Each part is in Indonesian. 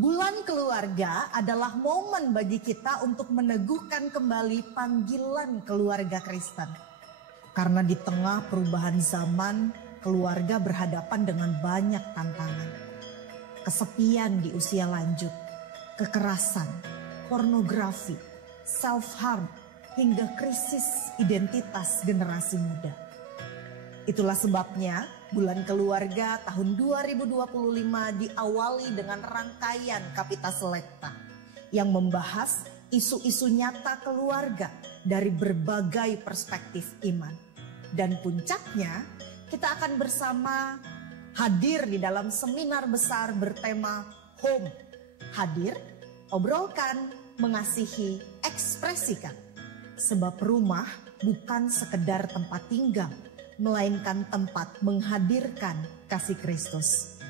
Bulan keluarga adalah momen bagi kita untuk meneguhkan kembali panggilan keluarga Kristen. Karena di tengah perubahan zaman, keluarga berhadapan dengan banyak tantangan. Kesepian di usia lanjut, kekerasan, pornografi, self-harm, hingga krisis identitas generasi muda. Itulah sebabnya bulan keluarga tahun 2025 diawali dengan rangkaian Kapita Selecta yang membahas isu-isu nyata keluarga dari berbagai perspektif iman. Dan puncaknya kita akan bersama hadir di dalam seminar besar bertema Home. Hadir, obrolkan, mengasihi, ekspresikan. Sebab rumah bukan sekedar tempat tinggal, melainkan tempat menghadirkan kasih Kristus.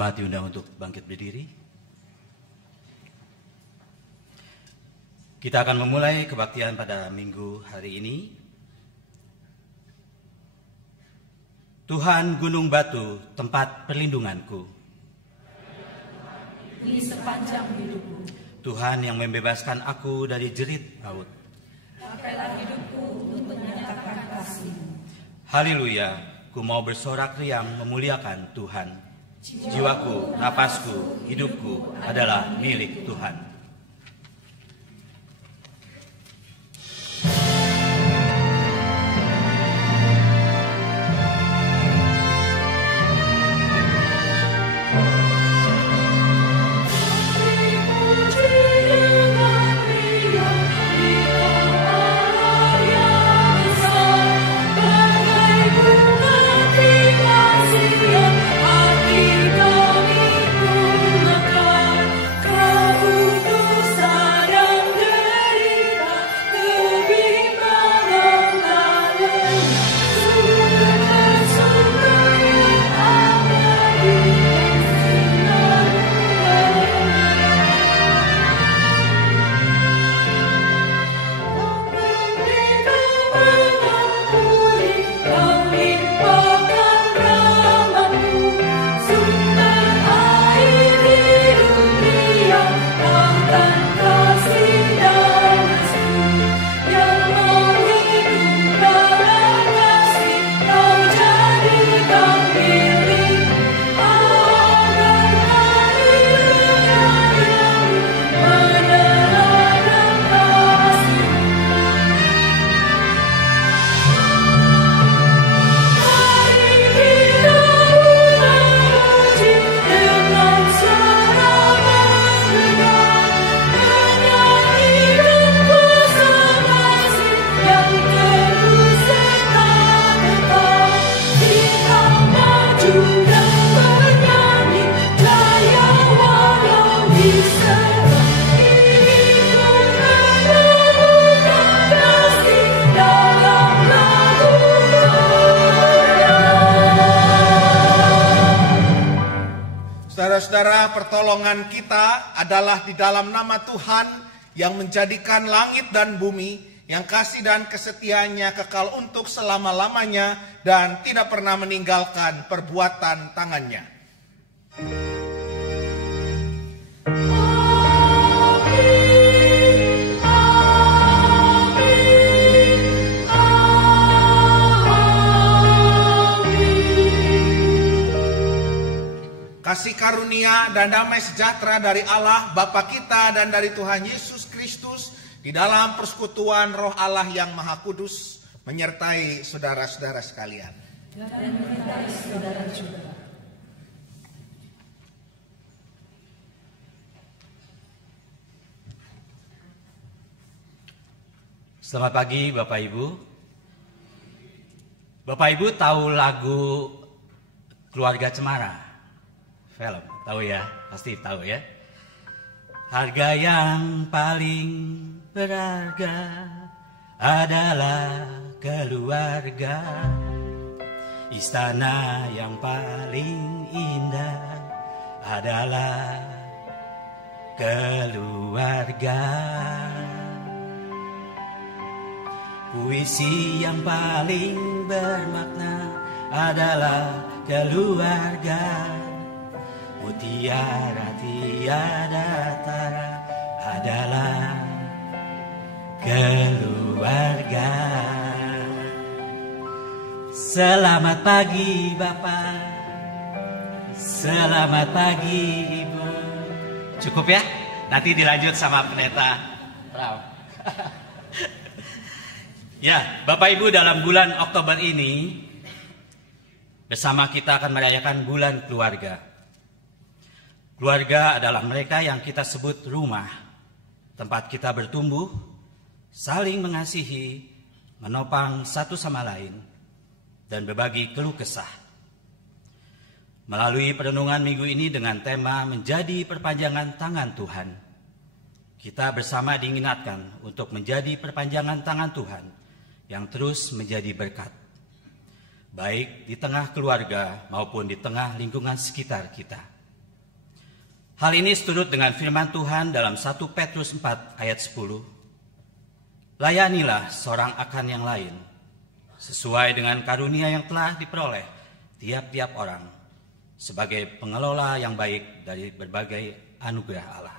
Jemaat diundang untuk bangkit berdiri. Kita akan memulai kebaktian pada minggu hari ini. Tuhan gunung batu, tempat perlindunganku. Di sepanjang hidupku. Tuhan yang membebaskan aku dari jerit maut. Pakailah hidupku untuk menyatakan kasih-Mu. Haleluya, ku mau bersorak riang memuliakan Tuhan. Jiwaku, napasku, hidupku adalah milik Tuhan. Saudara-saudara, pertolongan kita adalah di dalam nama Tuhan yang menjadikan langit dan bumi, yang kasih dan kesetiaannya kekal untuk selama-lamanya dan tidak pernah meninggalkan perbuatan tangannya. Kasih karunia dan damai sejahtera dari Allah Bapa kita dan dari Tuhan Yesus Kristus di dalam persekutuan Roh Allah yang Maha Kudus menyertai saudara-saudara sekalian. Dan menyertai saudara juga. Selamat pagi Bapak Ibu. Bapak Ibu tahu lagu Keluarga Cemara? Film, tahu ya? Pasti tahu ya. Harga yang paling berharga adalah keluarga. Istana yang paling indah adalah keluarga. Puisi yang paling bermakna adalah keluarga. Mutiara tiada tara adalah keluarga. Selamat pagi Bapak, selamat pagi Ibu. Cukup ya? Nanti dilanjut sama pendeta Ram. Ya, Bapak Ibu, dalam bulan Oktober ini bersama kita akan merayakan bulan keluarga. Keluarga adalah mereka yang kita sebut rumah, tempat kita bertumbuh, saling mengasihi, menopang satu sama lain, dan berbagi keluh kesah. Melalui perenungan minggu ini dengan tema menjadi perpanjangan tangan Tuhan, kita bersama diingatkan untuk menjadi perpanjangan tangan Tuhan yang terus menjadi berkat, baik di tengah keluarga maupun di tengah lingkungan sekitar kita. Hal ini seturut dengan firman Tuhan dalam 1 Petrus 4 ayat 10. Layanilah seorang akan yang lain, sesuai dengan karunia yang telah diperoleh tiap-tiap orang, sebagai pengelola yang baik dari berbagai anugerah Allah.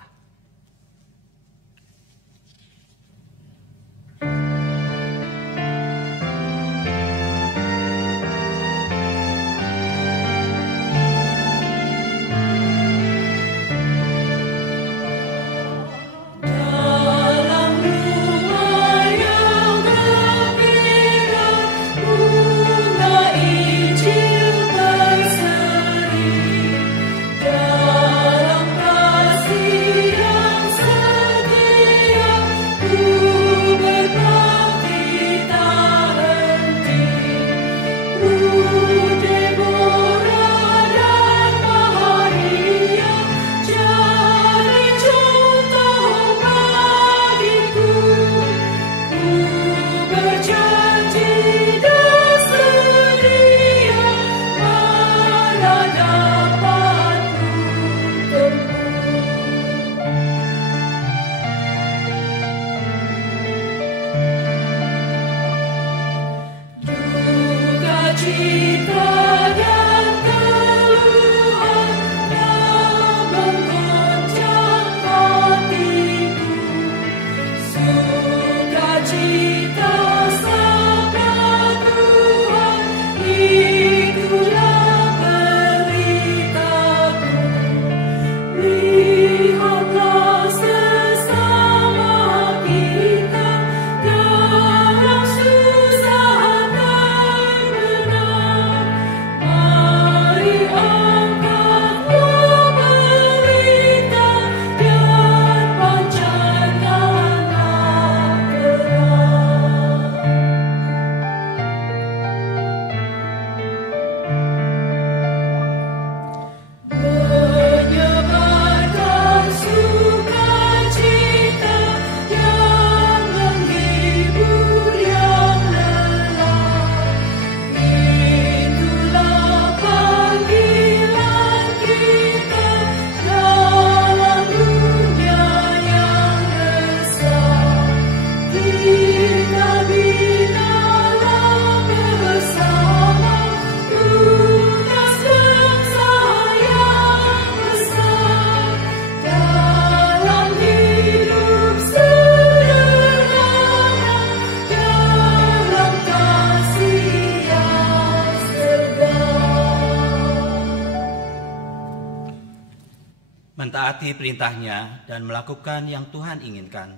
Mentaati perintahnya dan melakukan yang Tuhan inginkan.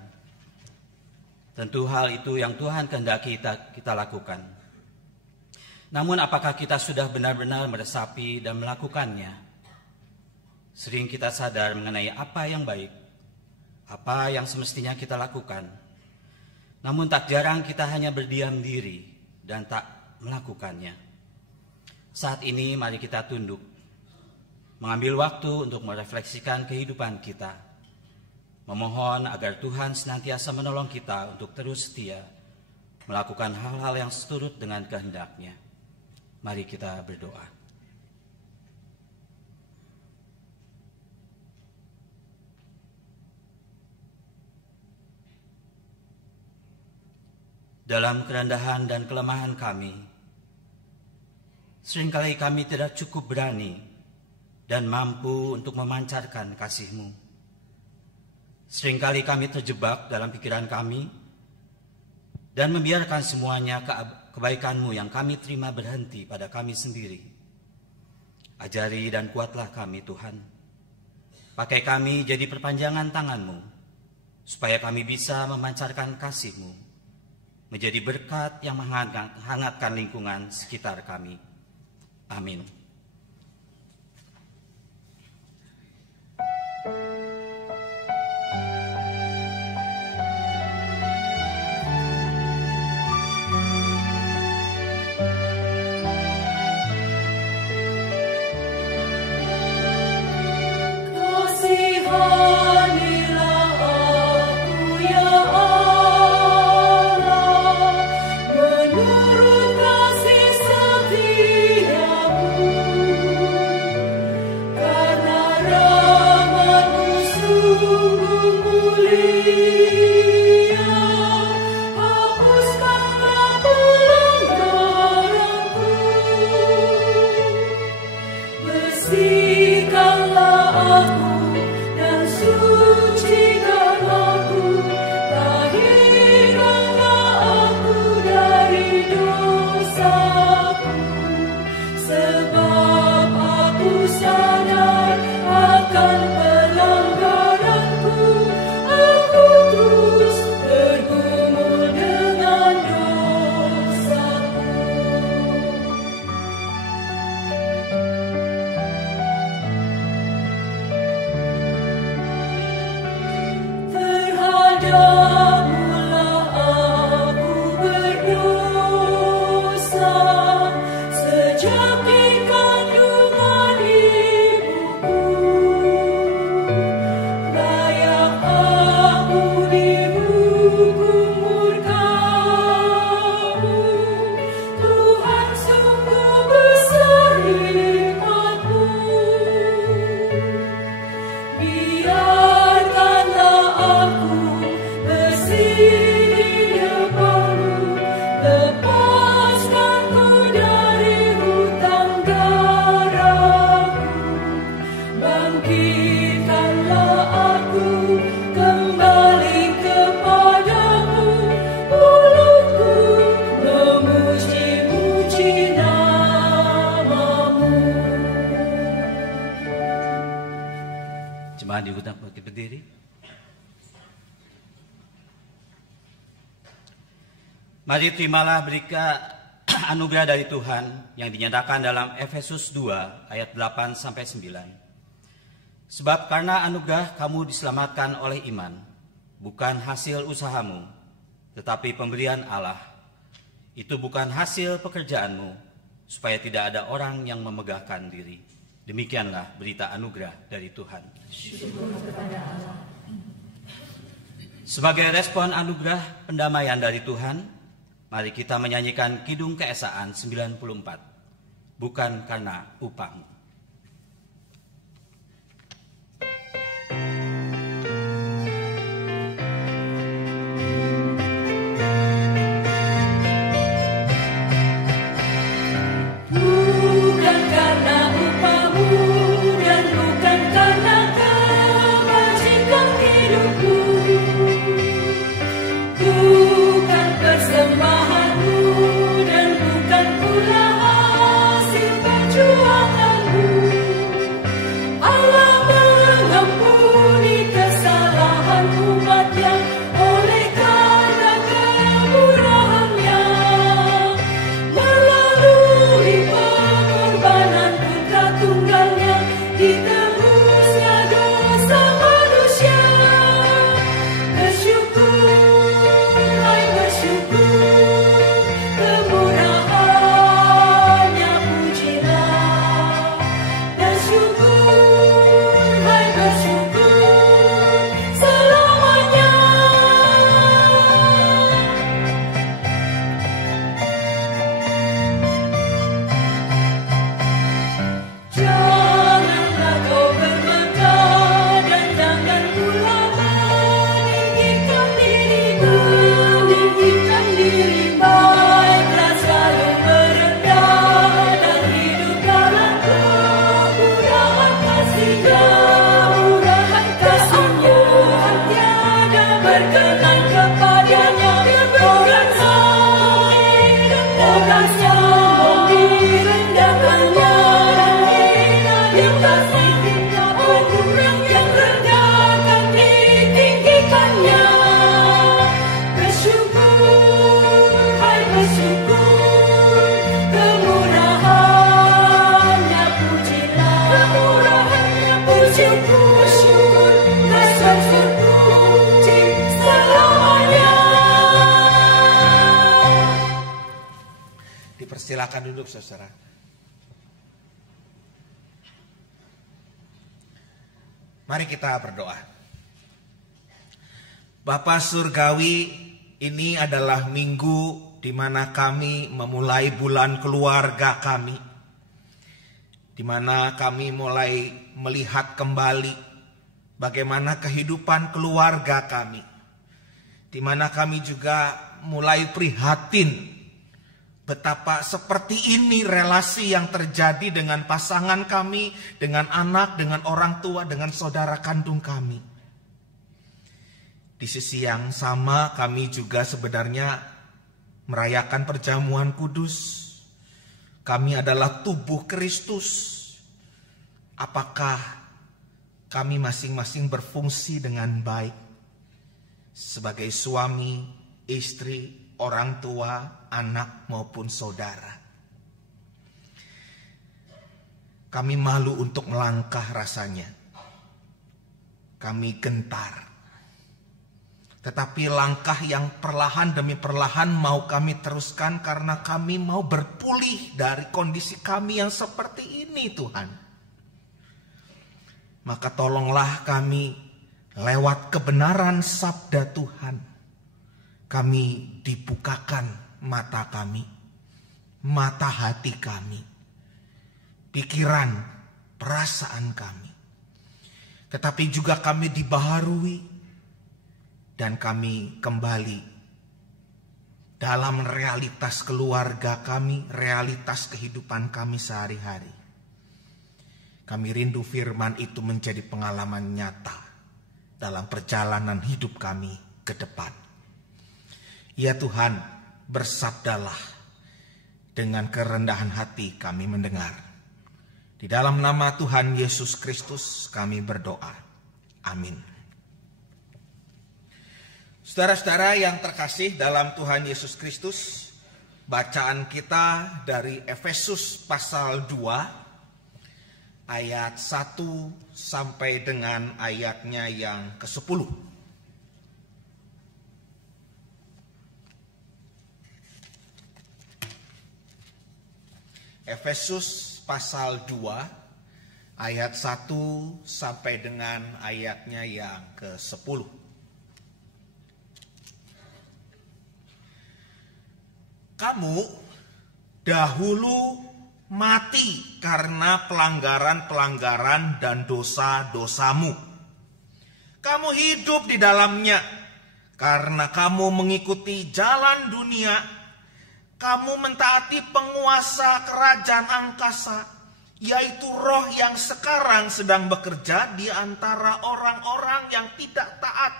Tentu hal itu yang Tuhan kehendaki kita lakukan. Namun apakah kita sudah benar-benar meresapi dan melakukannya? Sering kita sadar mengenai apa yang baik, apa yang semestinya kita lakukan. Namun tak jarang kita hanya berdiam diri dan tak melakukannya. Saat ini mari kita tunduk, mengambil waktu untuk merefleksikan kehidupan kita, memohon agar Tuhan senantiasa menolong kita untuk terus setia melakukan hal-hal yang seturut dengan kehendak-Nya. Mari kita berdoa. Dalam kerendahan dan kelemahan kami, seringkali kami tidak cukup berani dan mampu untuk memancarkan kasih-Mu. Seringkali kami terjebak dalam pikiran kami dan membiarkan semuanya kebaikan-Mu yang kami terima berhenti pada kami sendiri. Ajari dan kuatlah kami, Tuhan. Pakai kami jadi perpanjangan tangan-Mu, supaya kami bisa memancarkan kasih-Mu, menjadi berkat yang menghangatkan lingkungan sekitar kami. Amin. Kasihanilah aku ya Allah, menurut kasih setiamu. Mari terimalah berkat anugerah dari Tuhan yang dinyatakan dalam Efesus 2 ayat 8-9. Sebab karena anugerah kamu diselamatkan oleh iman, bukan hasil usahamu, tetapi pemberian Allah. Itu bukan hasil pekerjaanmu, supaya tidak ada orang yang memegahkan diri. Demikianlah berita anugerah dari Tuhan. Syukur kepada Allah. Sebagai respon anugerah pendamaian dari Tuhan, mari kita menyanyikan Kidung Keesaan 94. Bukan karena upahmu. Silakan duduk, saudara. Mari kita berdoa. Bapa Surgawi, ini adalah minggu di mana kami memulai bulan keluarga kami, di mana kami mulai melihat kembali bagaimana kehidupan keluarga kami, di mana kami juga mulai prihatin betapa seperti ini relasi yang terjadi dengan pasangan kami, dengan anak, dengan orang tua, dengan saudara kandung kami. Di sisi yang sama kami juga sebenarnya merayakan perjamuan kudus. Kami adalah tubuh Kristus. Apakah kami masing-masing berfungsi dengan baik sebagai suami, istri, orang tua, anak maupun saudara? Kami malu untuk melangkah rasanya. Kami gentar. Tetapi langkah yang perlahan demi perlahan mau kami teruskan karena kami mau berpulih dari kondisi kami yang seperti ini, Tuhan. Maka tolonglah kami lewat kebenaran sabda Tuhan. Kami dibukakan mata kami, mata hati kami, pikiran, perasaan kami. Tetapi juga kami dibaharui dan kami kembali dalam realitas keluarga kami, realitas kehidupan kami sehari-hari. Kami rindu firman itu menjadi pengalaman nyata dalam perjalanan hidup kami ke depan. Ya Tuhan, bersabdalah, dengan kerendahan hati kami mendengar. Di dalam nama Tuhan Yesus Kristus kami berdoa. Amin. Saudara-saudara yang terkasih dalam Tuhan Yesus Kristus, bacaan kita dari Efesus pasal 2 ayat 1 sampai dengan ayatnya yang ke-10. Efesus pasal 2 ayat 1 sampai dengan ayatnya yang ke-10. Kamu dahulu mati karena pelanggaran-pelanggaran dan dosa-dosamu. Kamu hidup di dalamnya karena kamu mengikuti jalan dunia. Kamu mentaati penguasa kerajaan angkasa, yaitu roh yang sekarang sedang bekerja di antara orang-orang yang tidak taat.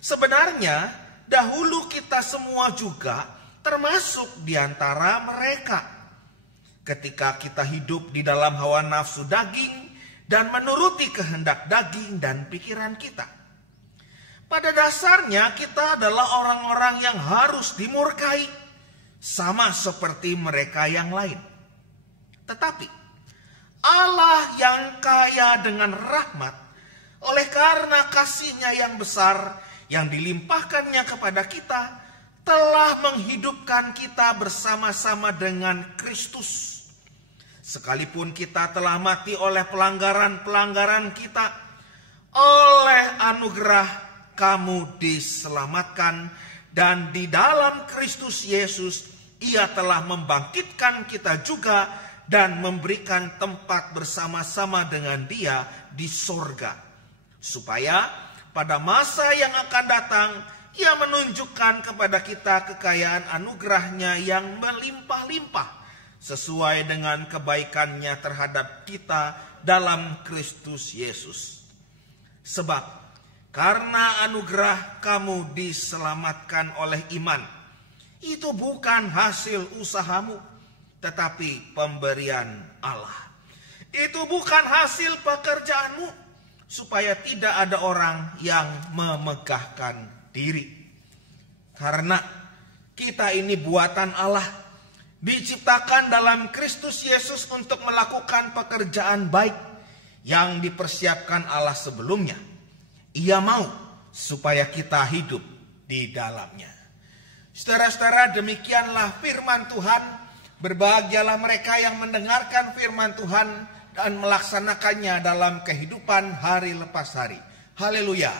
Sebenarnya, dahulu kita semua juga termasuk di antara mereka. Ketika kita hidup di dalam hawa nafsu daging dan menuruti kehendak daging dan pikiran kita. Pada dasarnya kita adalah orang-orang yang harus dimurkai, sama seperti mereka yang lain. Tetapi Allah yang kaya dengan rahmat, oleh karena kasih-Nya yang besar yang dilimpahkannya kepada kita, telah menghidupkan kita bersama-sama dengan Kristus. Sekalipun kita telah mati oleh pelanggaran-pelanggaran kita, oleh anugerah kamu diselamatkan, dan di dalam Kristus Yesus Ia telah membangkitkan kita juga dan memberikan tempat bersama-sama dengan Dia di sorga, supaya pada masa yang akan datang Ia menunjukkan kepada kita kekayaan anugerah-Nya yang melimpah-limpah sesuai dengan kebaikan-Nya terhadap kita dalam Kristus Yesus. Sebab karena anugerah kamu diselamatkan oleh iman. Itu bukan hasil usahamu, tetapi pemberian Allah. Itu bukan hasil pekerjaanmu, supaya tidak ada orang yang memegahkan diri. Karena kita ini buatan Allah, diciptakan dalam Kristus Yesus untuk melakukan pekerjaan baik yang dipersiapkan Allah sebelumnya. Ia mau supaya kita hidup di dalamnya. Saudara-saudara, demikianlah firman Tuhan. Berbahagialah mereka yang mendengarkan firman Tuhan dan melaksanakannya dalam kehidupan hari lepas hari. Haleluya.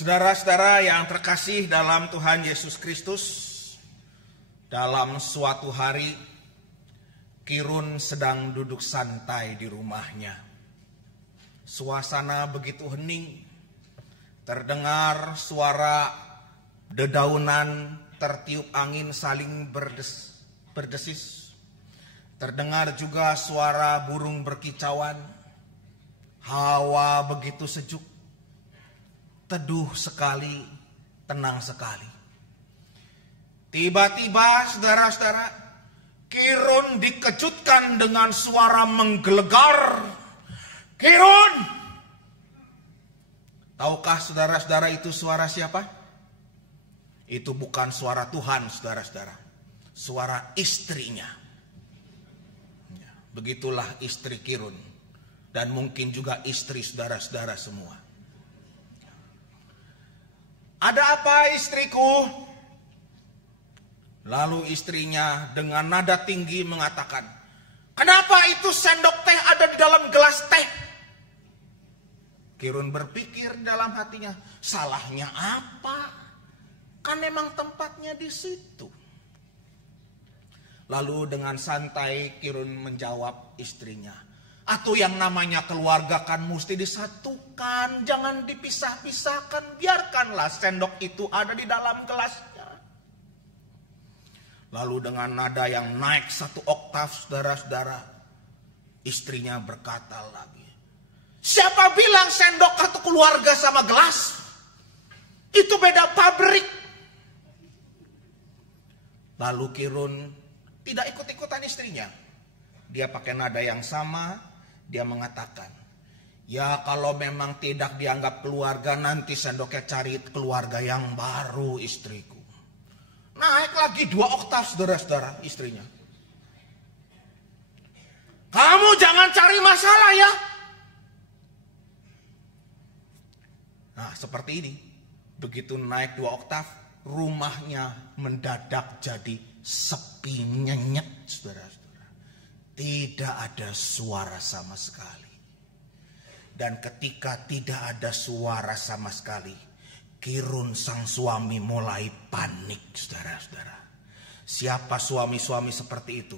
Saudara-saudara yang terkasih dalam Tuhan Yesus Kristus, dalam suatu hari Kirun sedang duduk santai di rumahnya. Suasana begitu hening, terdengar suara dedaunan tertiup angin saling berdesis. Terdengar juga suara burung berkicauan. Hawa begitu sejuk. Teduh sekali, tenang sekali. Tiba-tiba saudara-saudara, Kirun dikejutkan dengan suara menggelegar. Kirun! Tahukah saudara-saudara itu suara siapa? Itu bukan suara Tuhan, saudara-saudara. Suara istrinya. Begitulah istri Kirun. Dan mungkin juga istri saudara-saudara semua. Ada apa istriku? Lalu istrinya dengan nada tinggi mengatakan, kenapa itu sendok teh ada di dalam gelas teh? Kirun berpikir dalam hatinya, salahnya apa? Kan memang tempatnya di situ. Lalu dengan santai Kirun menjawab istrinya, atau yang namanya keluarga kan mesti disatukan, jangan dipisah-pisahkan, biarkanlah sendok itu ada di dalam gelasnya. Lalu dengan nada yang naik 1 oktav, saudara-saudara, istrinya berkata lagi, siapa bilang sendok atau keluarga sama gelas? Itu beda pabrik. Lalu Kirun tidak ikut-ikutan istrinya. Dia pakai nada yang sama, dia mengatakan, ya kalau memang tidak dianggap keluarga, nanti sendoknya cari keluarga yang baru istriku. Naik lagi 2 oktav saudara-saudara istrinya. Kamu jangan cari masalah ya. Nah seperti ini. Begitu naik 2 oktav, rumahnya mendadak jadi sepi nyenyet saudara-saudara. Tidak ada suara sama sekali. Dan ketika tidak ada suara sama sekali, Kirun sang suami mulai panik saudara-saudara. Siapa suami-suami seperti itu?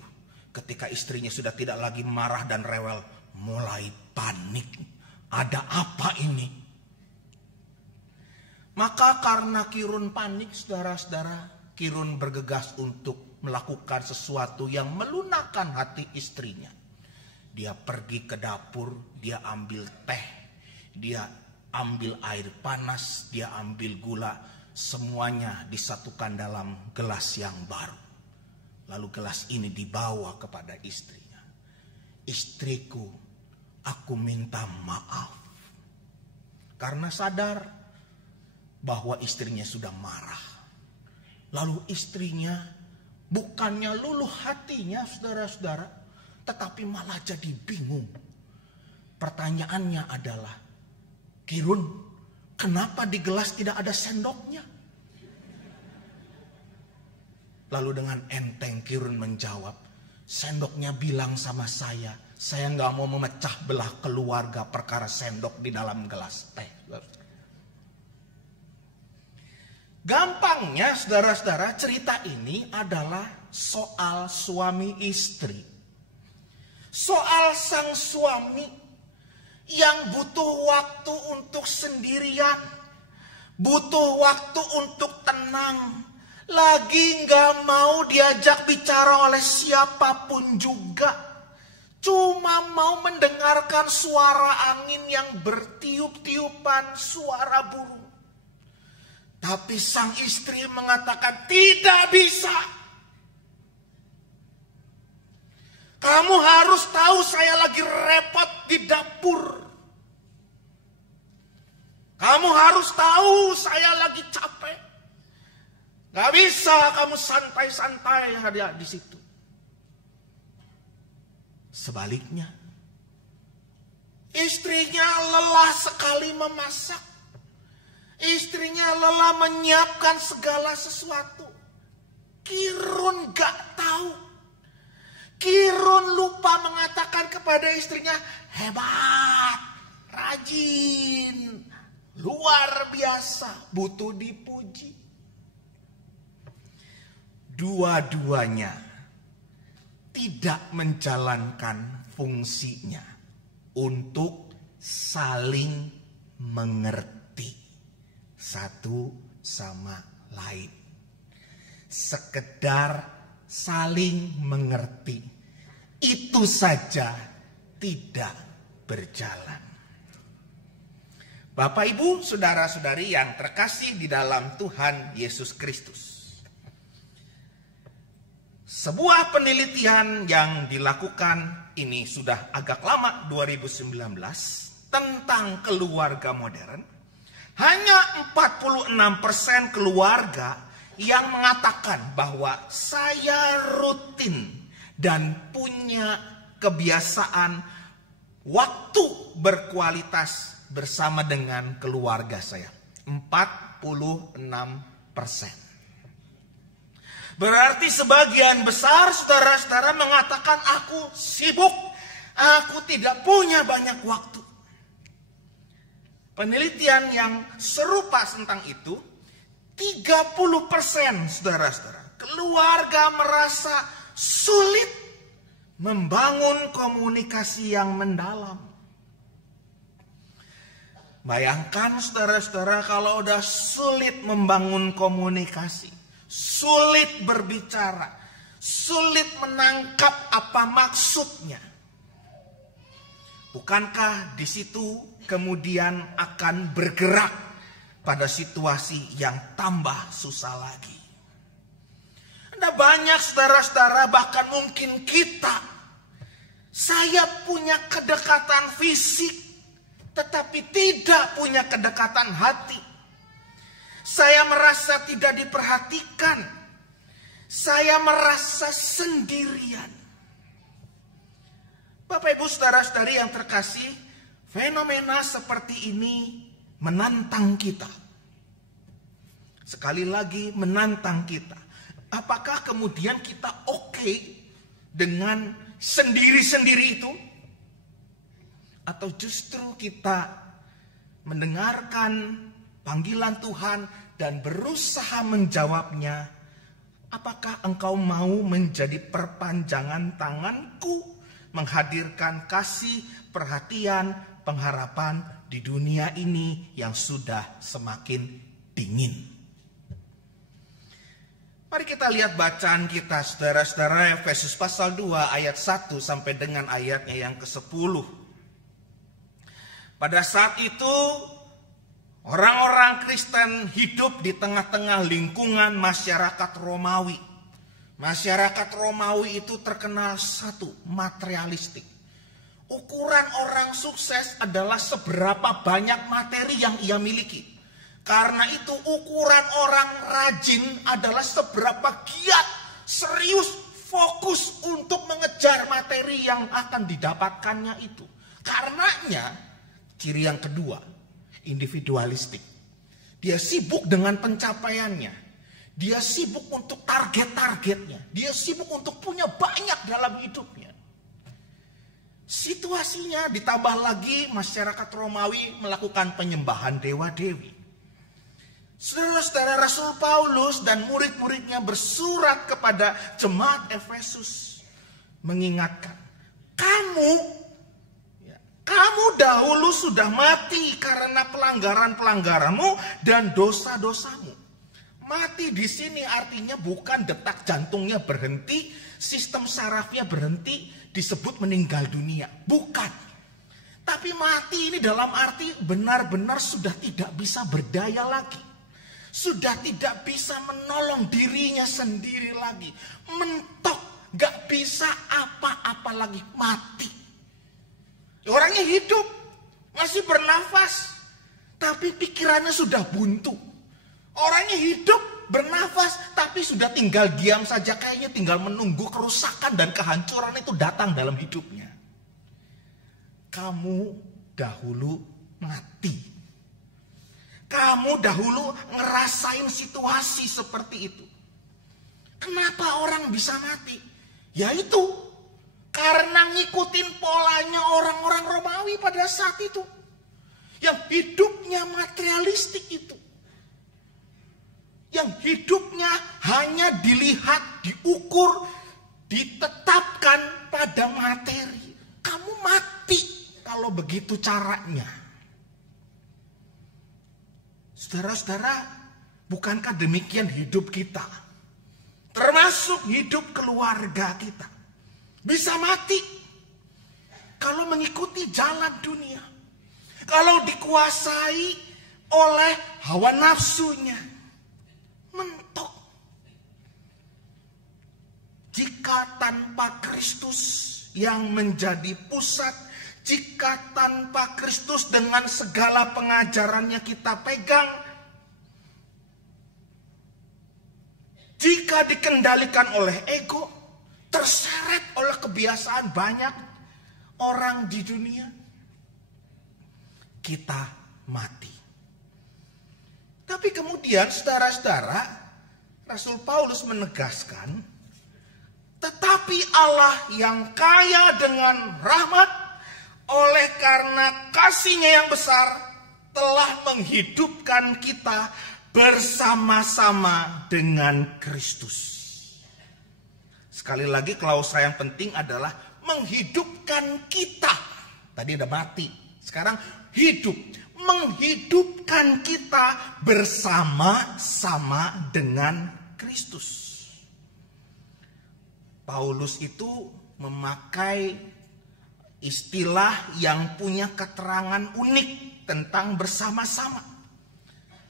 Ketika istrinya sudah tidak lagi marah dan rewel, mulai panik. Ada apa ini? Maka karena Kirun panik saudara-saudara, Kirun bergegas untuk melakukan sesuatu yang melunakkan hati istrinya. Dia pergi ke dapur, dia ambil teh, dia ambil air panas, dia ambil gula, semuanya disatukan dalam gelas yang baru. Lalu gelas ini dibawa kepada istrinya. Istriku, aku minta maaf. Karena sadar bahwa istrinya sudah marah. Lalu istrinya bukannya luluh hatinya saudara-saudara, tetapi malah jadi bingung. Pertanyaannya adalah, Kirun, kenapa di gelas tidak ada sendoknya? Lalu dengan enteng Kirun menjawab, sendoknya bilang sama saya nggak mau memecah belah keluarga perkara sendok di dalam gelas teh. Gampangnya saudara-saudara, cerita ini adalah soal suami istri. Soal sang suami yang butuh waktu untuk sendirian, butuh waktu untuk tenang, lagi gak mau diajak bicara oleh siapapun juga, cuma mau mendengarkan suara angin yang bertiup-tiupan, suara burung. Tapi sang istri mengatakan tidak bisa. Kamu harus tahu saya lagi repot di dapur. Kamu harus tahu saya lagi capek. Gak bisa kamu santai-santai ada di situ. Sebaliknya, istrinya lelah sekali memasak. Istrinya lelah menyiapkan segala sesuatu. Kirun gak tahu. Kirun lupa mengatakan kepada istrinya, hebat, rajin, luar biasa, butuh dipuji. Dua-duanya tidak menjalankan fungsinya untuk saling mengerti satu sama lain. Sekedar saling mengerti, itu saja tidak berjalan. Bapak, Ibu, saudara-saudari yang terkasih di dalam Tuhan Yesus Kristus. Sebuah penelitian yang dilakukan ini sudah agak lama, 2019, tentang keluarga modern. Hanya 46% keluarga yang mengatakan bahwa saya rutin dan punya kebiasaan waktu berkualitas bersama dengan keluarga saya. 46%. Berarti sebagian besar saudara-saudara mengatakan aku sibuk, aku tidak punya banyak waktu. Penelitian yang serupa tentang itu, 30% saudara-saudara, keluarga merasa sulit membangun komunikasi yang mendalam. Bayangkan saudara-saudara kalau udah sulit membangun komunikasi, sulit berbicara, sulit menangkap apa maksudnya. Bukankah di situ kemudian akan bergerak pada situasi yang tambah susah lagi. Ada banyak saudara-saudara, bahkan mungkin kita, saya punya kedekatan fisik, tetapi tidak punya kedekatan hati. Saya merasa tidak diperhatikan. Saya merasa sendirian. Bapak Ibu saudara-saudari yang terkasih, fenomena seperti ini menantang kita. Sekali lagi menantang kita. Apakah kemudian kita oke dengan sendiri-sendiri itu? Atau justru kita mendengarkan panggilan Tuhan dan berusaha menjawabnya? Apakah engkau mau menjadi perpanjangan tanganku, menghadirkan kasih, perhatian, pengharapan di dunia ini yang sudah semakin dingin? Mari kita lihat bacaan kita, saudara-saudara, Efesus pasal 2 ayat 1 sampai dengan ayatnya yang ke-10. Pada saat itu orang-orang Kristen hidup di tengah-tengah lingkungan masyarakat Romawi. Masyarakat Romawi itu terkenal satu, materialistik. Ukuran orang sukses adalah seberapa banyak materi yang ia miliki. Karena itu ukuran orang rajin adalah seberapa giat, serius, fokus untuk mengejar materi yang akan didapatkannya itu. Karenanya, ciri yang kedua, individualistik. Dia sibuk dengan pencapaiannya. Dia sibuk untuk target-targetnya. Dia sibuk untuk punya banyak dalam hidupnya. Situasinya ditambah lagi masyarakat Romawi melakukan penyembahan dewa-dewi. Saudara-saudara, Rasul Paulus dan murid-muridnya bersurat kepada jemaat Efesus mengingatkan, kamu dahulu sudah mati karena pelanggaran-pelanggaranmu dan dosa-dosamu. Mati di sini artinya bukan detak jantungnya berhenti, sistem sarafnya berhenti, disebut meninggal dunia. Bukan. Tapi mati ini dalam arti benar-benar sudah tidak bisa berdaya lagi. Sudah tidak bisa menolong dirinya sendiri lagi. Mentok, gak bisa apa-apa lagi, mati. Orangnya hidup, masih bernafas, tapi pikirannya sudah buntu. Orangnya hidup, bernafas, tapi sudah tinggal diam saja, kayaknya tinggal menunggu kerusakan dan kehancuran itu datang dalam hidupnya. Kamu dahulu mati. Kamu dahulu ngerasain situasi seperti itu. Kenapa orang bisa mati? Yaitu karena ngikutin polanya orang-orang Romawi pada saat itu. Yang hidupnya materialistik itu. Yang hidupnya hanya dilihat, diukur, ditetapkan pada materi. Kamu mati kalau begitu caranya. Saudara-saudara, bukankah demikian hidup kita? Termasuk hidup keluarga kita. Bisa mati kalau mengikuti jalan dunia. Kalau dikuasai oleh hawa nafsunya. Mentok. Jika tanpa Kristus yang menjadi pusat, jika tanpa Kristus dengan segala pengajarannya kita pegang, jika dikendalikan oleh ego, terseret oleh kebiasaan banyak orang di dunia, kita mati. Tapi kemudian saudara-saudara, Rasul Paulus menegaskan, tetapi Allah yang kaya dengan rahmat, oleh karena kasih-Nya yang besar telah menghidupkan kita bersama-sama dengan Kristus. Sekali lagi klausa yang penting adalah menghidupkan kita. Tadi ada mati, sekarang hidup. Menghidupkan kita bersama-sama dengan Kristus. Paulus itu memakai istilah yang punya keterangan unik tentang bersama-sama.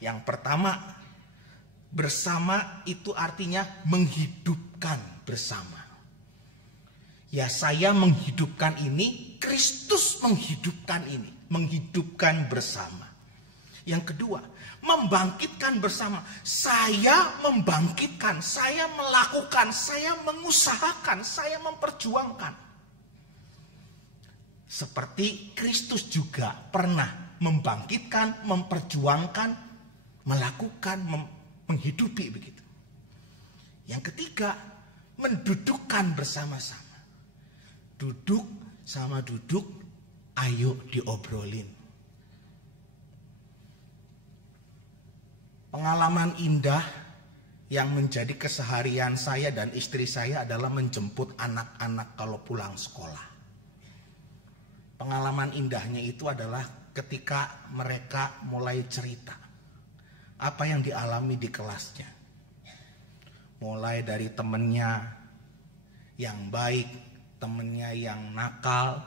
Yang pertama, bersama itu artinya menghidupkan bersama. Ya, saya menghidupkan ini, Kristus menghidupkan ini, menghidupkan bersama. Yang kedua, membangkitkan bersama. Saya membangkitkan, saya melakukan, saya mengusahakan, saya memperjuangkan. Seperti Kristus juga pernah membangkitkan, memperjuangkan, melakukan, menghidupi begitu. Yang ketiga, mendudukkan bersama-sama. Duduk sama duduk, ayo diobrolin. Pengalaman indah yang menjadi keseharian saya dan istri saya adalah menjemput anak-anak kalau pulang sekolah. Pengalaman indahnya itu adalah ketika mereka mulai cerita apa yang dialami di kelasnya. Mulai dari temennya yang baik, temennya yang nakal,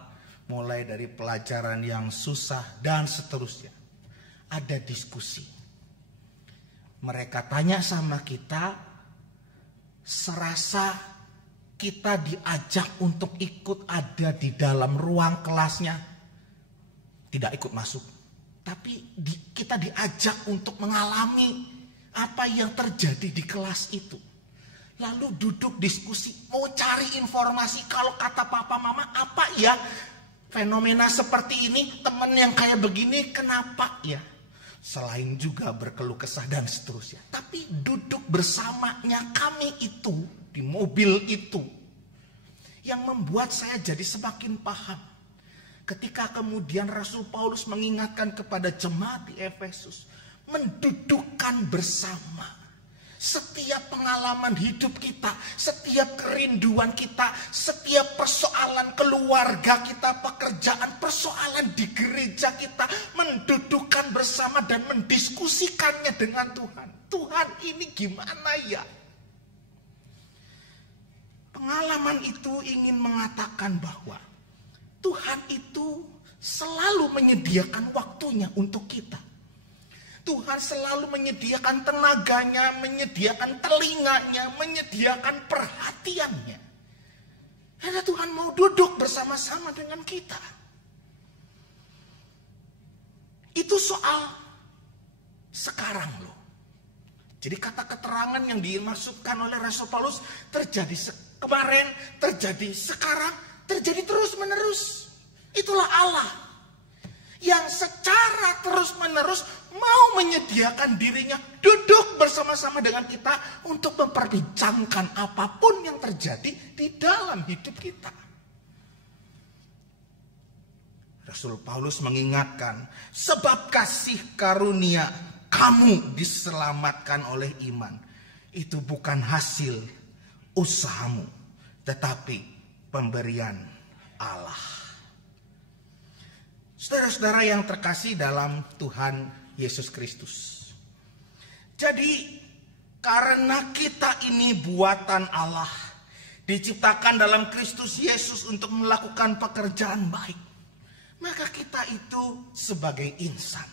mulai dari pelajaran yang susah dan seterusnya. Ada diskusi. Mereka tanya sama kita, serasa kita diajak untuk ikut ada di dalam ruang kelasnya. Tidak ikut masuk. Tapi kita diajak untuk mengalami apa yang terjadi di kelas itu. Lalu duduk diskusi, mau cari informasi, kalau kata papa mama apa ya fenomena seperti ini, teman yang kayak begini kenapa ya. Selain juga berkeluh kesah dan seterusnya. Tapi duduk bersamanya kami itu di mobil itu yang membuat saya jadi semakin paham. Ketika kemudian Rasul Paulus mengingatkan kepada jemaat di Efesus, mendudukkan bersama. Setiap pengalaman hidup kita, setiap kerinduan kita, setiap persoalan keluarga kita, pekerjaan, persoalan di gereja kita, mendudukkan bersama dan mendiskusikannya dengan Tuhan. Tuhan, ini gimana ya? Pengalaman itu ingin mengatakan bahwa Tuhan itu selalu menyediakan waktunya untuk kita. Tuhan selalu menyediakan tenaganya, menyediakan telinganya, menyediakan perhatiannya. Karena Tuhan mau duduk bersama-sama dengan kita. Itu soal sekarang loh. Jadi kata keterangan yang dimaksudkan oleh Rasul Paulus terjadi kemarin, terjadi sekarang, terjadi terus menerus. Itulah Allah yang secara terus menerus mau menyediakan dirinya duduk bersama-sama dengan kita untuk memperbincangkan apapun yang terjadi di dalam hidup kita. Rasul Paulus mengingatkan, sebab kasih karunia kamu diselamatkan oleh iman. Itu bukan hasil usahamu, tetapi pemberian Allah. Saudara-saudara yang terkasih dalam Tuhan Yesus Kristus. Jadi karena kita ini buatan Allah, diciptakan dalam Kristus Yesus untuk melakukan pekerjaan baik, maka kita itu sebagai insan,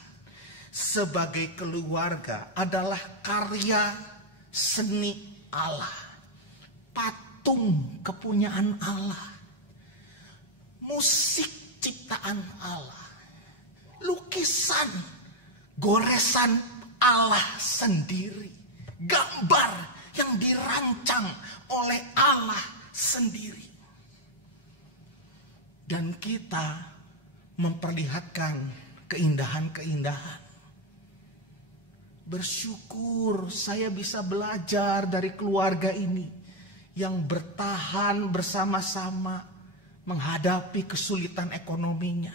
sebagai keluarga adalah karya seni Allah, patung kepunyaan Allah, musik ciptaan Allah, lukisan, goresan Allah sendiri, gambar yang dirancang oleh Allah sendiri. Dan kita memperlihatkan keindahan-keindahan. Bersyukur saya bisa belajar dari keluarga ini yang bertahan bersama-sama menghadapi kesulitan ekonominya.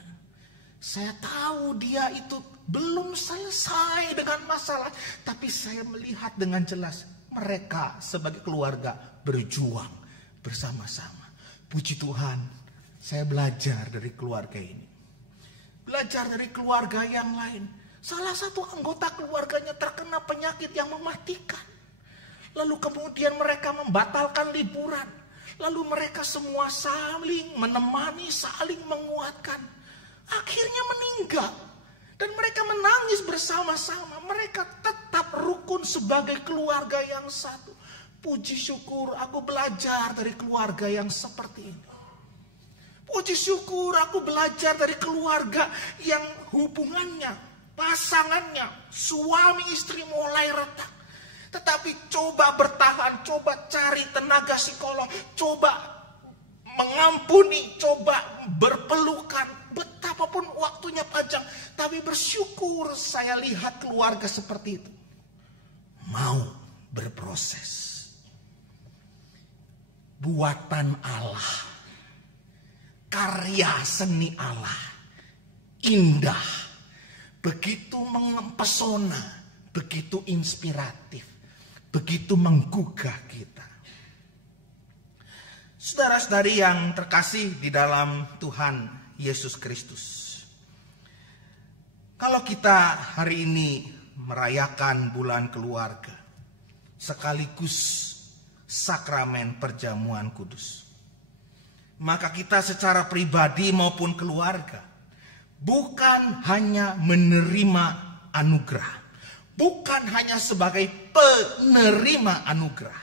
Saya tahu dia itu belum selesai dengan masalah, tapi saya melihat dengan jelas mereka sebagai keluarga berjuang bersama-sama. Puji Tuhan, saya belajar dari keluarga ini. Belajar dari keluarga yang lain. Salah satu anggota keluarganya terkena penyakit yang mematikan. Lalu kemudian mereka membatalkan liburan. Lalu mereka semua saling menemani, saling menguatkan. Akhirnya meninggal. Dan mereka menangis bersama-sama. Mereka tetap rukun sebagai keluarga yang satu. Puji syukur aku belajar dari keluarga yang seperti ini. Puji syukur aku belajar dari keluarga yang hubungannya, pasangannya, suami istri mulai retak. Tetapi coba bertahan, coba cari tenaga psikolog, coba mengampuni, coba berpelukan. Betapapun waktunya panjang, tapi bersyukur saya lihat keluarga seperti itu. Mau berproses. Buatan Allah, karya seni Allah, indah, begitu mempesona, begitu inspiratif, begitu menggugah kita. Saudara-saudari yang terkasih di dalam Tuhan Yesus Kristus, kalau kita hari ini merayakan bulan keluarga, sekaligus sakramen perjamuan kudus, maka kita secara pribadi maupun keluarga bukan hanya menerima anugerah, bukan hanya sebagai penerima anugerah,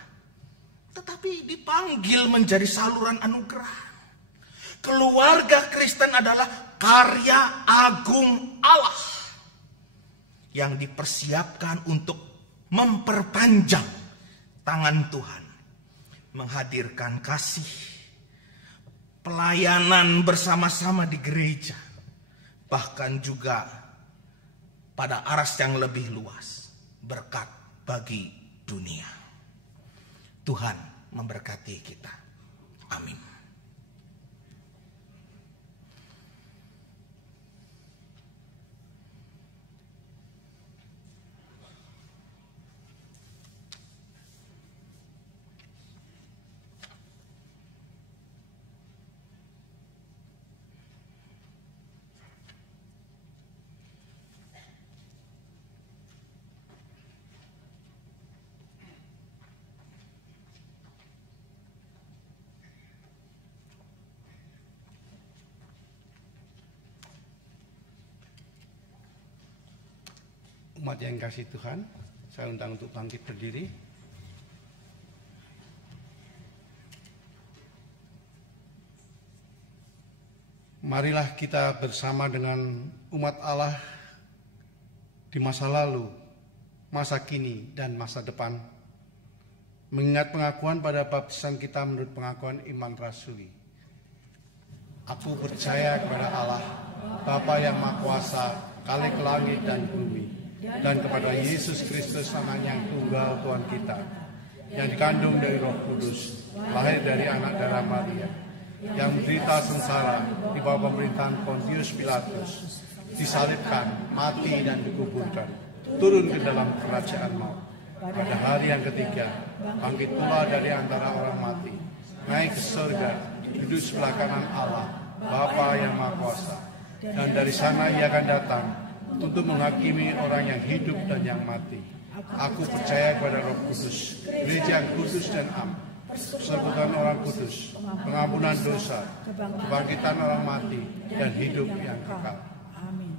tetapi dipanggil menjadi saluran anugerah. Keluarga Kristen adalah karya agung Allah yang dipersiapkan untuk memperpanjang tangan Tuhan, menghadirkan kasih, pelayanan bersama-sama di gereja, bahkan juga pada aras yang lebih luas, berkat bagi dunia. Tuhan memberkati kita. Amin. Umat yang kasih Tuhan, saya undang untuk bangkit berdiri. Marilah kita bersama dengan umat Allah di masa lalu, masa kini, dan masa depan, mengingat pengakuan pada baptisan kita menurut pengakuan iman rasuli. Aku percaya kepada Allah, Bapa yang Maha Kuasa, Khalik langit dan bumi, dan kepada Yesus Kristus Anak yang tunggal Tuhan kita, yang dikandung dari Roh Kudus, lahir dari anak darah Maria, yang menderita sengsara di bawah pemerintahan Pontius Pilatus, disalibkan, mati dan dikuburkan, turun ke dalam kerajaan maut. Pada hari yang ketiga, bangkit pula dari antara orang mati, naik ke surga, duduk sebelah kanan Allah, Bapa yang Maha Kuasa, dan dari sana ia akan datang untuk menghakimi orang yang hidup dan yang mati. Aku percaya kepada Roh Kudus, gereja yang kudus dan am, persekutuan orang kudus, pengampunan dosa, kebangkitan orang mati, dan hidup yang kekal. Amin.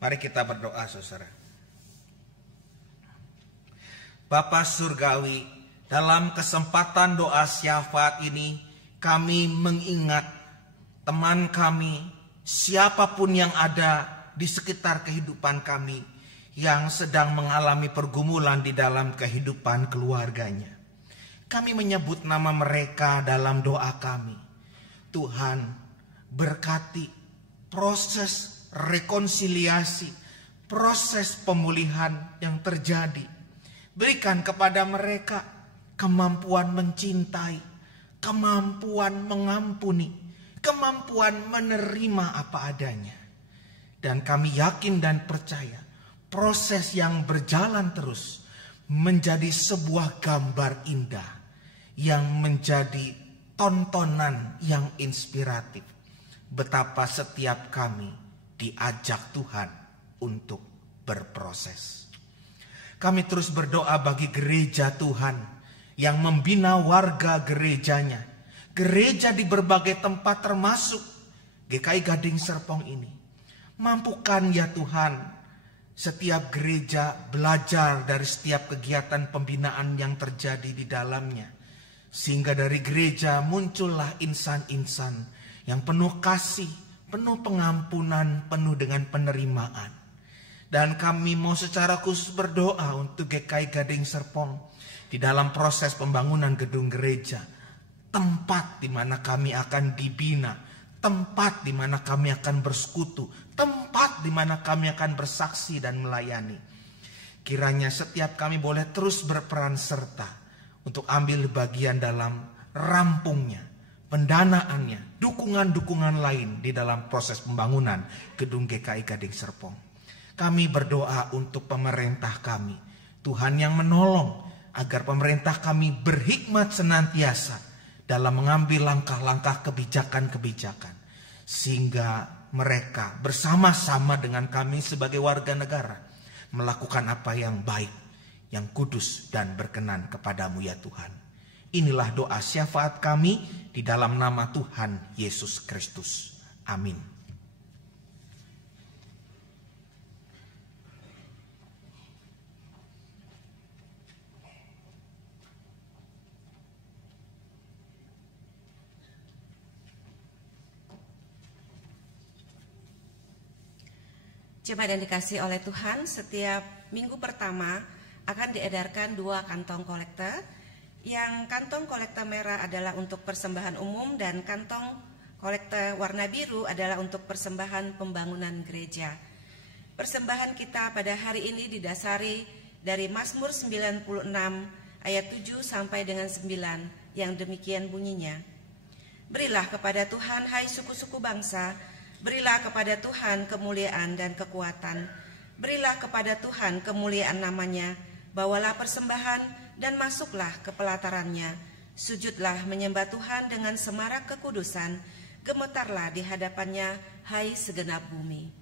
Mari kita berdoa, saudara. Bapa Surgawi, dalam kesempatan doa syafaat ini, kami mengingat teman kami, siapapun yang ada di sekitar kehidupan kami, yang sedang mengalami pergumulan di dalam kehidupan keluarganya. Kami menyebut nama mereka dalam doa kami. Tuhan, berkati proses rekonsiliasi, proses pemulihan yang terjadi. Berikan kepada mereka kemampuan mencintai, kemampuan mengampuni, kemampuan menerima apa adanya. Dan kami yakin dan percaya proses yang berjalan terus menjadi sebuah gambar indah yang menjadi tontonan yang inspiratif. Betapa setiap kami diajak Tuhan untuk berproses. Kami terus berdoa bagi gereja Tuhan yang membina warga gerejanya. Gereja di berbagai tempat termasuk GKI Gading Serpong ini. Mampukan ya Tuhan setiap gereja belajar dari setiap kegiatan pembinaan yang terjadi di dalamnya. Sehingga dari gereja muncullah insan-insan yang penuh kasih, penuh pengampunan, penuh dengan penerimaan. Dan kami mau secara khusus berdoa untuk GKI Gading Serpong di dalam proses pembangunan gedung gereja. Tempat di mana kami akan dibina, tempat di mana kami akan bersekutu, tempat di mana kami akan bersaksi dan melayani. Kiranya setiap kami boleh terus berperan serta untuk ambil bagian dalam rampungnya, pendanaannya, dukungan-dukungan lain di dalam proses pembangunan gedung GKI Gading Serpong. Kami berdoa untuk pemerintah kami. Tuhan yang menolong agar pemerintah kami berhikmat senantiasa dalam mengambil langkah-langkah kebijakan-kebijakan. Sehingga mereka bersama-sama dengan kami sebagai warga negara melakukan apa yang baik, yang kudus dan berkenan kepadamu ya Tuhan. Inilah doa syafaat kami di dalam nama Tuhan Yesus Kristus. Amin. Jemaat yang dikasihi oleh Tuhan, setiap minggu pertama akan diedarkan 2 kantong kolekte. Yang kantong kolekte merah adalah untuk persembahan umum dan kantong kolekte warna biru adalah untuk persembahan pembangunan gereja. Persembahan kita pada hari ini didasari dari Mazmur 96 ayat 7 sampai dengan 9 yang demikian bunyinya. Berilah kepada Tuhan hai suku-suku bangsa, berilah kepada Tuhan kemuliaan dan kekuatan. Berilah kepada Tuhan kemuliaan namanya. Bawalah persembahan dan masuklah ke pelatarannya. Sujudlah menyembah Tuhan dengan semarak kekudusan. Gemetarlah di hadapannya, hai segenap bumi.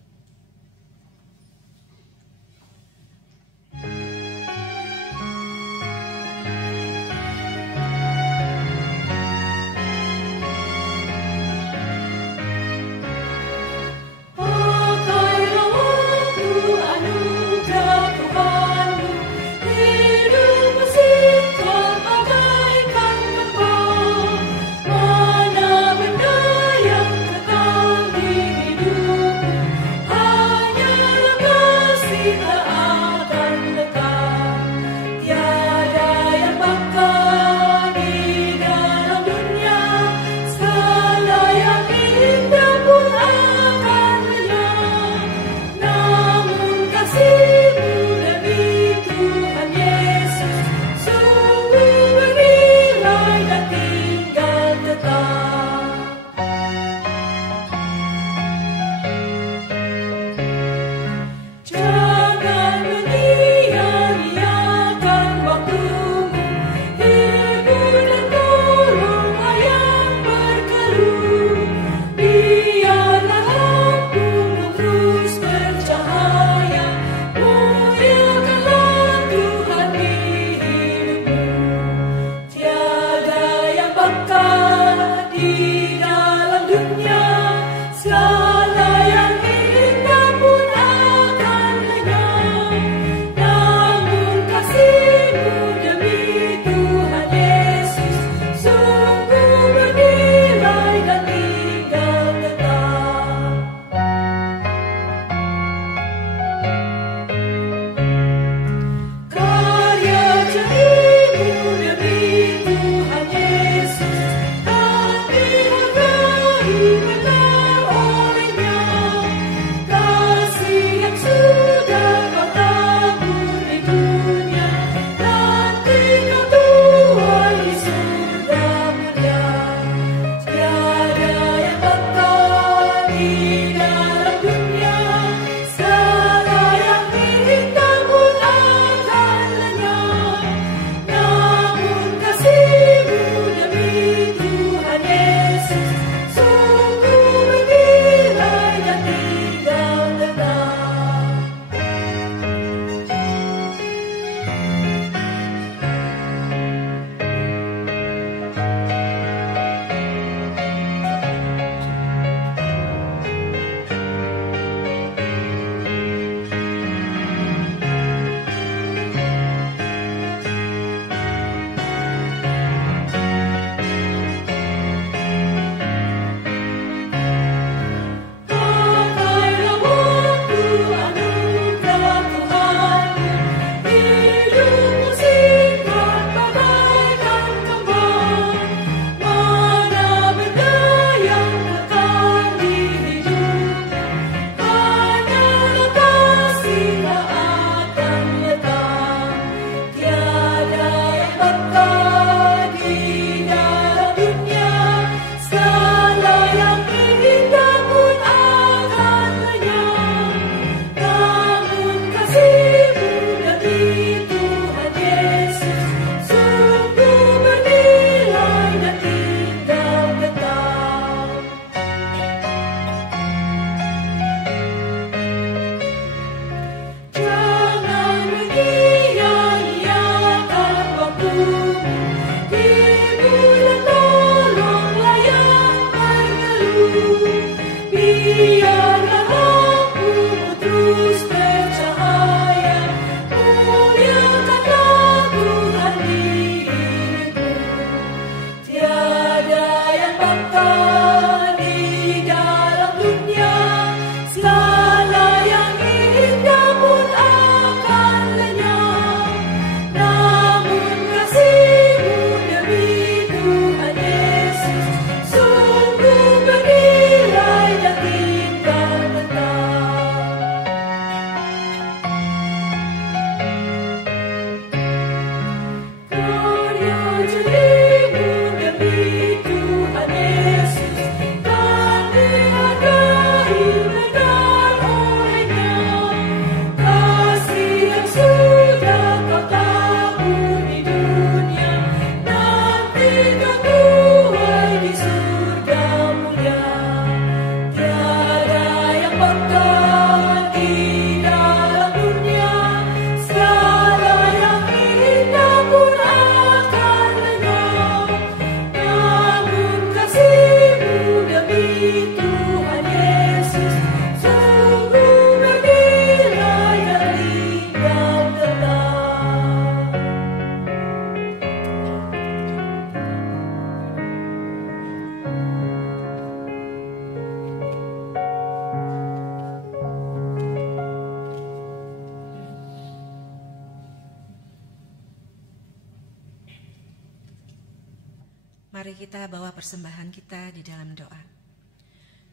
Mari kita bawa persembahan kita di dalam doa.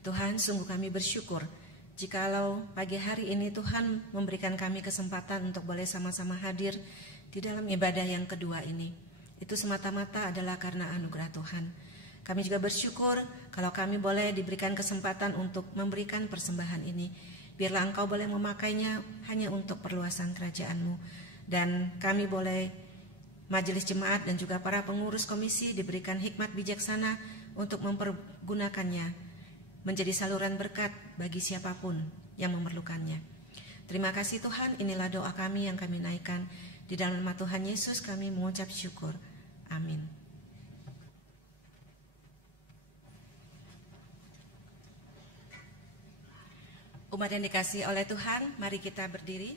Tuhan, sungguh kami bersyukur jikalau pagi hari ini Tuhan memberikan kami kesempatan untuk boleh sama-sama hadir di dalam ibadah yang kedua ini. Itu semata-mata adalah karena anugerah Tuhan. Kami juga bersyukur kalau kami boleh diberikan kesempatan untuk memberikan persembahan ini. Biarlah Engkau boleh memakainya hanya untuk perluasan kerajaan-Mu. Dan kami boleh, majelis jemaat dan juga para pengurus komisi, diberikan hikmat bijaksana untuk mempergunakannya menjadi saluran berkat bagi siapapun yang memerlukannya. Terima kasih Tuhan, inilah doa kami yang kami naikkan. Di dalam nama Tuhan Yesus kami mengucap syukur. Amin. Umat yang dikasihi oleh Tuhan, mari kita berdiri.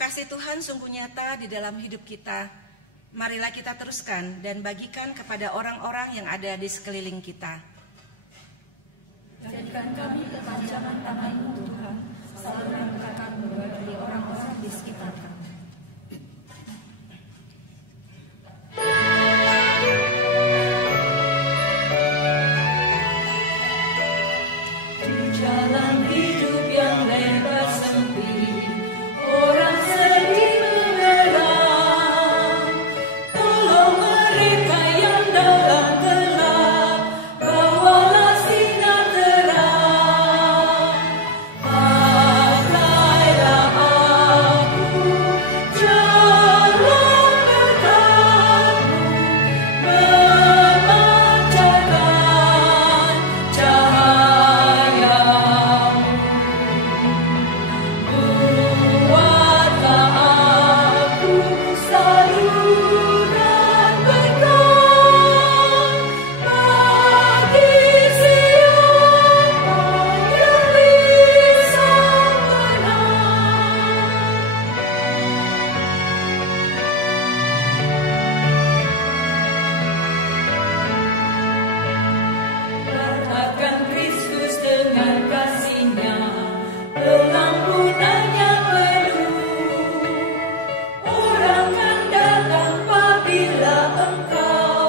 Kasih Tuhan sungguh nyata di dalam hidup kita. Marilah kita teruskan dan bagikan kepada orang-orang yang ada di sekeliling kita. Jadikan kami kepanjangan tangan-Mu Tuhan, saluran berkat-Mu bagi orang-orang di sekitar kami. Jalan hidup yang lebar sempit, orang sedih memerang. Tolong mereka yang dalam gelap, bawalah sinar terang. Pakailah aku jalan berkat-Mu, memancarkan cahaya. Buatlah aku saluran berkat bagi siapa yang bisa menang. Ratakan Kristus dengan kasih-Nya, pengampunan-Nya penuh. Orang kan datang apabila Engkau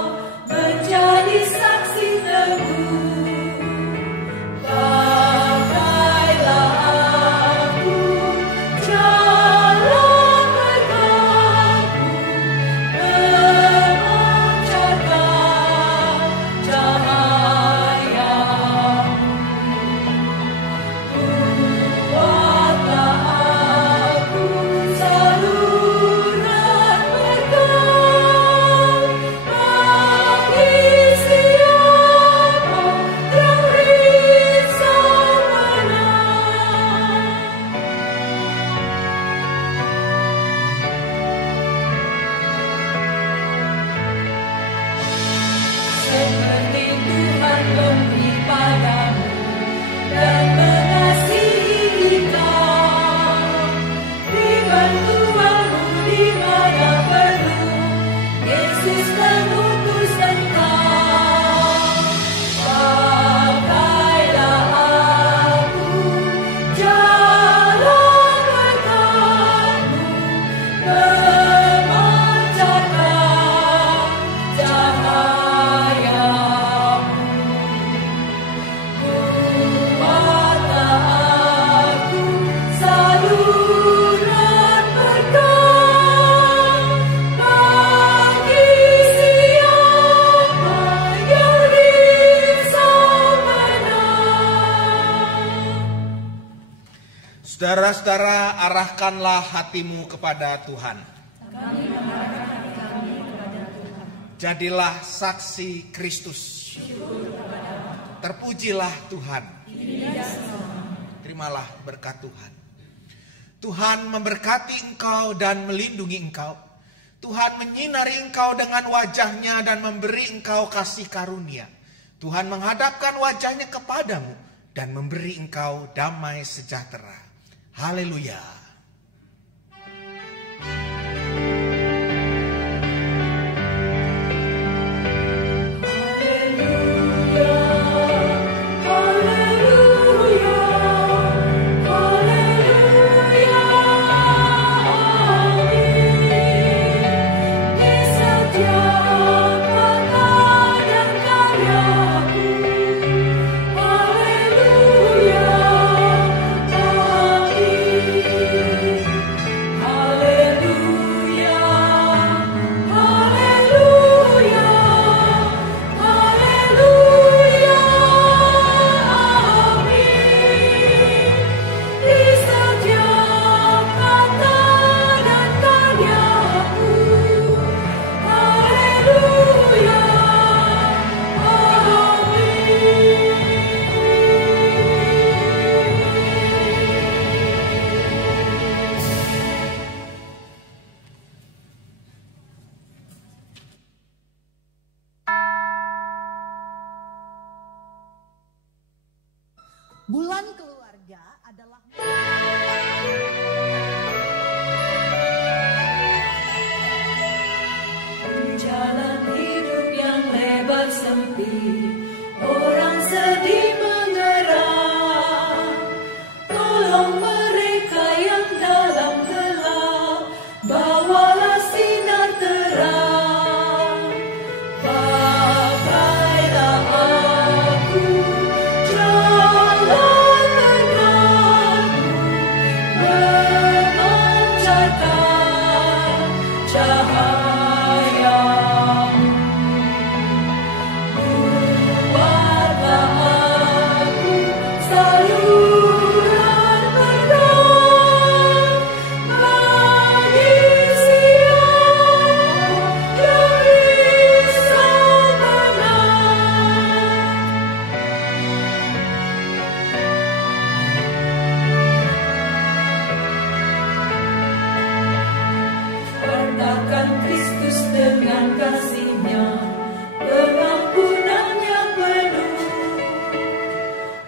menjadi saksi teguh. Pakailah aku jalan berkat-Mu, memancarkan cahaya. Buatlah aku saluran berkat bagi siapa yang risau menang. Seperti Tuhan memberi padamu dan mengasihi Engkau, dibantuanmu di mana perlu, Yesus mengutus Engkau. Pakailah aku jalan berkat-Mu, memancarkan cahaya-Mu. Buatlah aku saluran berkat bagi siapa yang risau menang. Saudara-saudara, arahkanlah hatimu kepada Tuhan. Jadilah saksi Kristus. Terpujilah Tuhan. Terimalah berkat Tuhan. Tuhan memberkati engkau dan melindungi engkau. Tuhan menyinari engkau dengan wajah-Nya dan memberi engkau kasih karunia. Tuhan menghadapkan wajah-Nya kepadamu dan memberi engkau damai sejahtera. Haleluya. Haleluya, haleluya, amin. Bulan keluarga adalah Jalan hidup yang lebar sempit, orang sedih mengerang. Tolong mereka yang dalam gelap, bawalah sinar terang. Pakailah aku jalan denganmu, memancarkan cahaya. Wartakan Kristus dengan kasih-Nya, pengampunan-Nya penuh.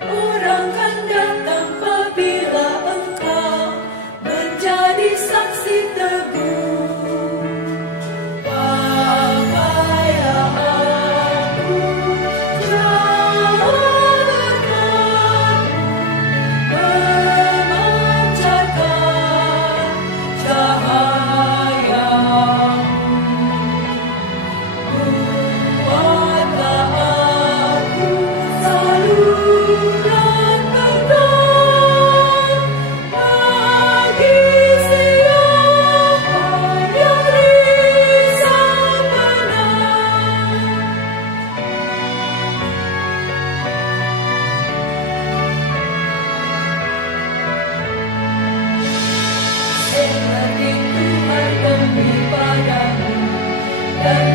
Orang kan datang apabila engkau menjadi saksi teguh. Pakailah aku jalan denganmu, memancarkan cahaya. Buatlah aku saluran terang bagi siapa yang risau menang. Seperti Tuhan demi padamu dan